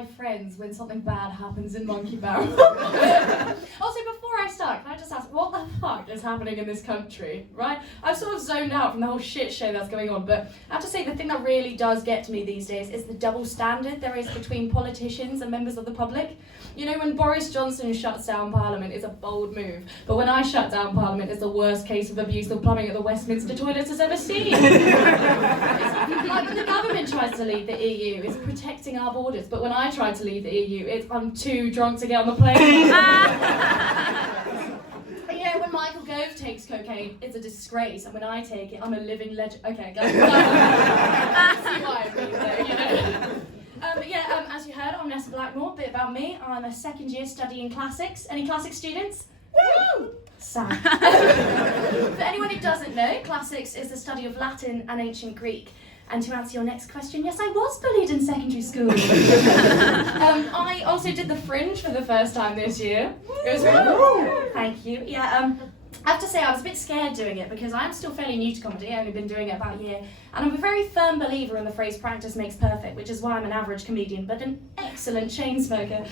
my friends when something bad happens in Monkey Barrel. Also, before I start, can I just ask, what the fuck is happening in this country, right? I've sort of zoned out from the whole shit show that's going on, but I have to say the thing that really does get to me these days is the double standard there is between politicians and members of the public. You know, when Boris Johnson shuts down Parliament, it's a bold move, but when I shut down Parliament, it's the worst case of abuse of plumbing at the Westminster toilets has ever seen. It's like when the government tries to leave the EU, it's protecting our borders, but when I try to leave the EU, it's I'm too drunk to get on the plane. You know, when Michael Gove takes cocaine, it's a disgrace, and when I take it, I'm a living legend. Okay, guys, see why I mean, though, you know. As you heard, I'm Nessa Blackmore. Bit about me, I'm a second year studying classics. Any classics students? Woo! Sad. For anyone who doesn't know, classics is the study of Latin and ancient Greek. And to answer your next question, yes, I was bullied in secondary school. I also did the fringe for the first time this year. It was really cool. Thank you. Yeah, I have to say I was a bit scared doing it because I'm still fairly new to comedy. I've only been doing it about a year. And I'm a very firm believer in the phrase practice makes perfect, which is why I'm an average comedian, but an excellent chain smoker.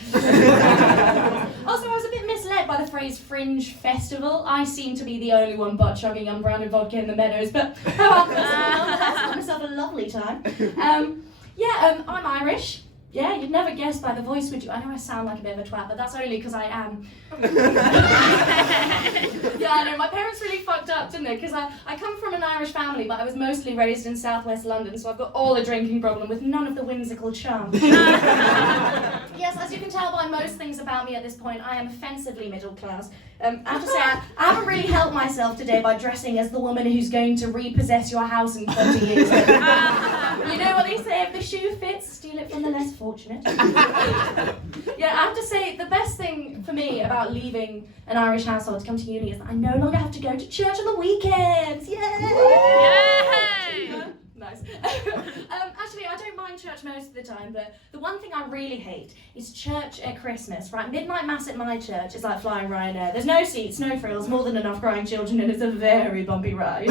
Also, I was a bit misled by the phrase fringe festival. I seem to be the only one butt chugging unbranded vodka in the meadows, but I got myself a lovely time. I'm Irish. Yeah, you'd never guess by the voice, would you? I know I sound like a bit of a twat, but that's only because I am. Yeah, I know, my parents really fucked up, didn't they? Because I come from an Irish family, but I was mostly raised in southwest London, so I've got all the drinking problem with none of the whimsical charm. Yes, as you can tell by most things about me at this point, I am offensively middle class. I have to say, I haven't really helped myself today by dressing as the woman who's going to repossess your house in 30 years. You know what they say, if the shoe fits, steal it from the less fortunate. Yeah, I have to say, the best thing for me about leaving an Irish household to come to uni is that I no longer have to go to church on the weekends. Yay! Yay! Nice. Actually, I don't mind church most of the time, but the one thing I really hate is church at Christmas, right? Midnight mass at my church is like flying Ryanair. There's no seats, no frills, more than enough crying children, and it's a very bumpy ride.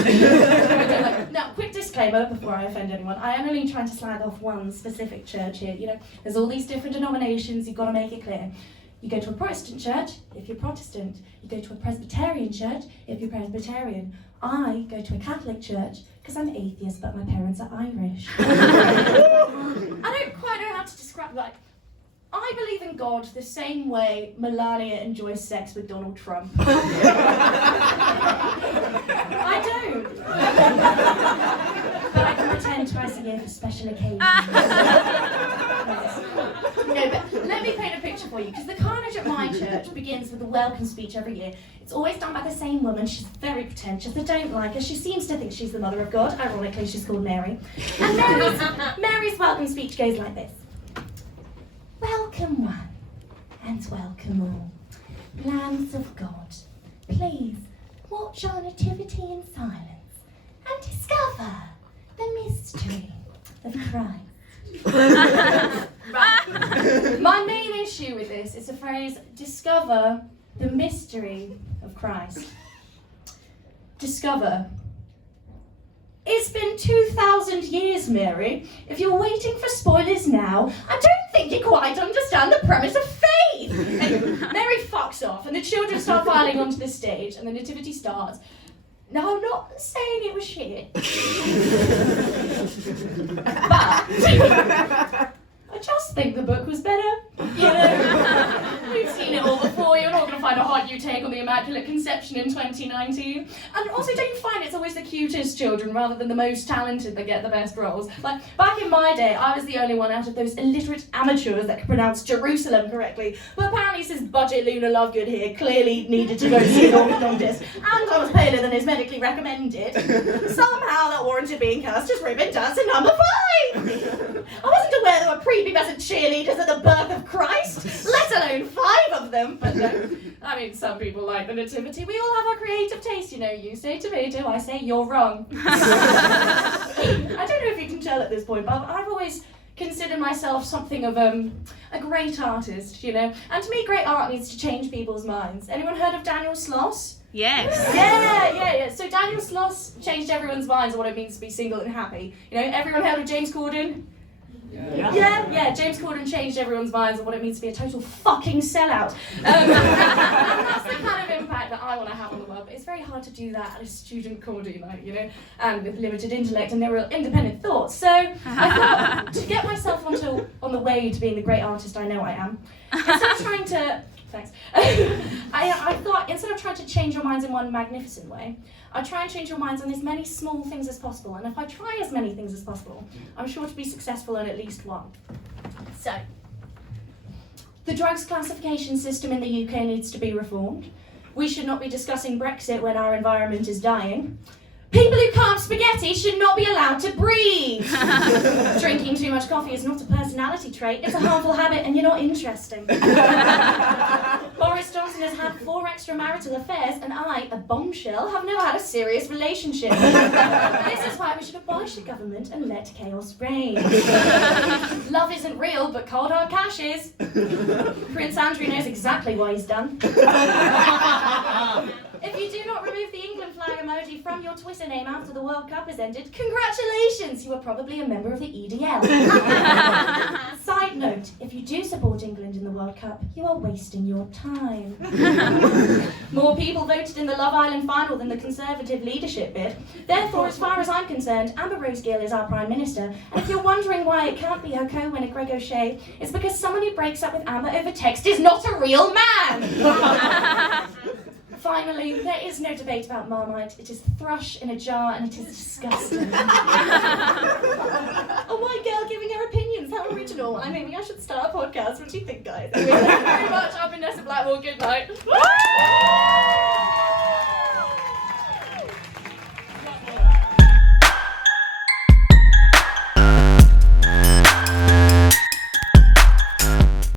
Now, quick disclaimer before I offend anyone. I am only trying to slag off one specific church here. You know, there's all these different denominations, you've got to make it clear. You go to a Protestant church if you're Protestant. You go to a Presbyterian church if you're Presbyterian. I go to a Catholic church because I'm atheist, but my parents are Irish. I don't quite know how to describe, like, I believe in God the same way Melania enjoys sex with Donald Trump. I don't. But I can pretend twice a year for special occasions. No, but let me paint a picture for you, because the carnage at my church begins with a welcome speech every year. It's always done by the same woman. She's very pretentious. I don't like her. She seems to think she's the mother of God. Ironically, she's called Mary. And Mary's welcome speech goes like this. Welcome one, and welcome all. Lambs of God, please watch our nativity in silence and discover the mystery of Christ. My main issue with this is the phrase, discover the mystery of Christ. Discover. It's been 2,000 years, Mary. If you're waiting for spoilers now, I don't think you quite understand the premise of faith. And Mary fucks off, and the children start filing onto the stage, and the nativity starts. Now, I'm not saying it was shit. But I just think the book was better. You know, we've seen it all before. You're not going to find a hot new take on the Immaculate Conception in 2019. And also, don't you find it's always the cutest children rather than the most talented that get the best roles? Like, back in my day, I was the only one out of those illiterate amateurs that could pronounce Jerusalem correctly. But apparently, this budget Luna Lovegood here clearly needed to go see an orthodontist. And I was paler than is medically recommended. Somehow that warranted being cast as ribbon dancer number 5! I wasn't aware there were prepubescent cheerleaders at the birth of Christ, let alone 5 of them. But no, I mean, some people like the nativity. We all have our creative taste, you know. You say tomato, I say you're wrong. I don't know if you can tell at this point, but I've always considered myself something of a great artist, you know. And to me, great art needs to change people's minds. Anyone heard of Daniel Sloss? Yes. Yeah. So Daniel Sloss changed everyone's minds on what it means to be single and happy. You know, everyone heard of James Corden? Yeah, James Corden changed everyone's minds on what it means to be a total fucking sellout. And that's the kind of impact that I want to have on the world, but it's very hard to do that at a student cordy night, you know, and with limited intellect and real independent thoughts. So I thought, to get myself on the way to being the great artist I know I am, instead of trying to... Thanks. I thought, instead of trying to change your minds in one magnificent way, I'd try and change your minds on as many small things as possible. And if I try as many things as possible, I'm sure to be successful in at least one. So, the drugs classification system in the UK needs to be reformed. We should not be discussing Brexit when our environment is dying. People who carve spaghetti should not be allowed to breathe. Drinking too much coffee is not a personality trait, it's a harmful habit and you're not interesting. Boris Johnson has had 4 extramarital affairs and I, a bombshell, have never had a serious relationship. This is why we should abolish the government and let chaos reign. Love isn't real, but cold hard cash is. Prince Andrew knows exactly what he's done. If you do not remove the England flag emoji from your Twitter name after the World Cup has ended, congratulations, you are probably a member of the EDL. Side note, if you do support England in the World Cup, you are wasting your time. More people voted in the Love Island final than the Conservative leadership bid. Therefore, as far as I'm concerned, Amber Rose Gill is our Prime Minister, and if you're wondering why it can't be her co-winner Greg O'Shea, it's because someone who breaks up with Amber over text is not a real man! Finally, there is no debate about Marmite. It is thrush in a jar and it is disgusting. A white girl giving her opinions, how original. Maybe I should start a podcast. What do you think, guys? Thank you very much. I've been Nessa Blackmore. Good night.